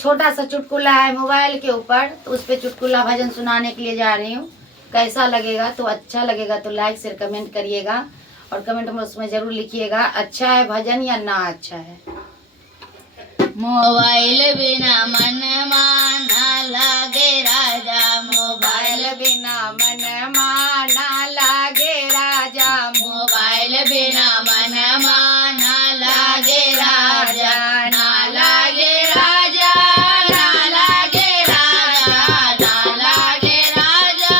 छोटा सा चुटकुला है मोबाइल के ऊपर, तो उस पे चुटकुला भजन सुनाने के लिए जा रही हूँ। कैसा लगेगा? तो अच्छा लगेगा तो लाइक शेयर कमेंट करिएगा, और कमेंट में उसमें जरूर लिखिएगा अच्छा है भजन या ना अच्छा है। मोबाइल बिना मन माना लागे राजा, मोबाइल बिना मन माना लागे राजा, मोबाइल बिना मन माना लागे राजा, ना लागे राजा, ना लागे राजा, ना लागे राजा,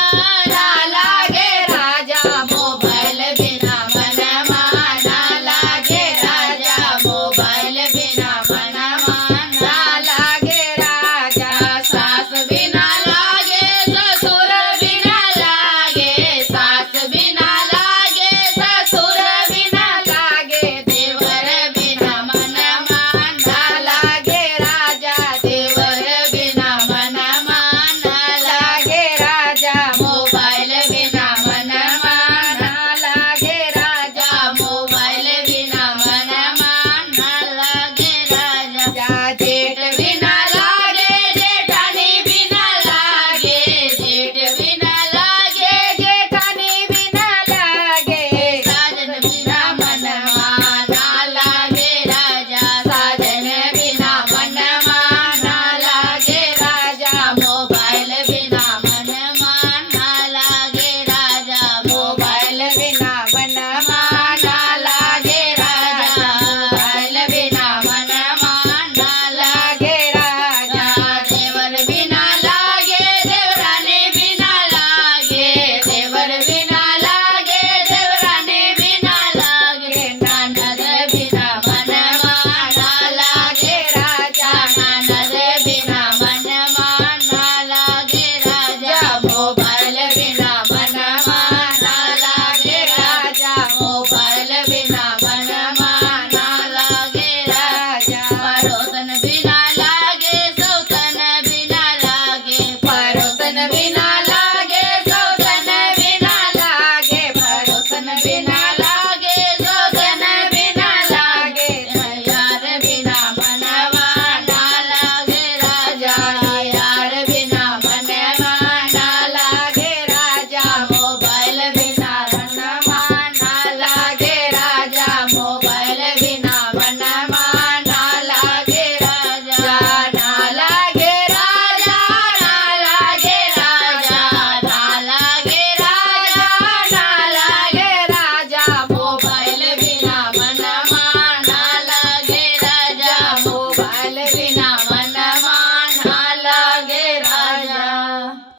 ना लागे राजा, मोबाइल बिना मन माना लागे राजा, मोबाइल बिना मन माना लागे राजा, सास बिना लागे ससुर बिना लागे, सास बिना लागे ससुर बिना लागे, देवर बिना मन माना लागे राजा, देवर बिना मन माना लागे राजा, मोबाइल बिना मन माना लागे राजा, मोबाइल बिना मन माना लागे राजा, जेठ बिना लागे जेठानी बिना लागे, जेठ बिना लागे जेठानी बिना लागे, साजन बिना मन माना लागे राजा, साजन बिना मन माना लागे राजा, मोबाइल बिना मन माना लागे राजा, मोबाइल बिना मन माना लागे राजा, मोबाइल बिना मन माना लागे राजा, देवर बिना लागे देवरानी बिना लागे, देवर बिना लागे देवरानी बिना लागे, ननद बिना मन माना लागे राजा, ननद बिना मन माना लागे राजा, मोबाइल बिना मन माना लागे राजा, मोबाइल बिना मन माना लागे राजा, पड़ोसन बिना लागे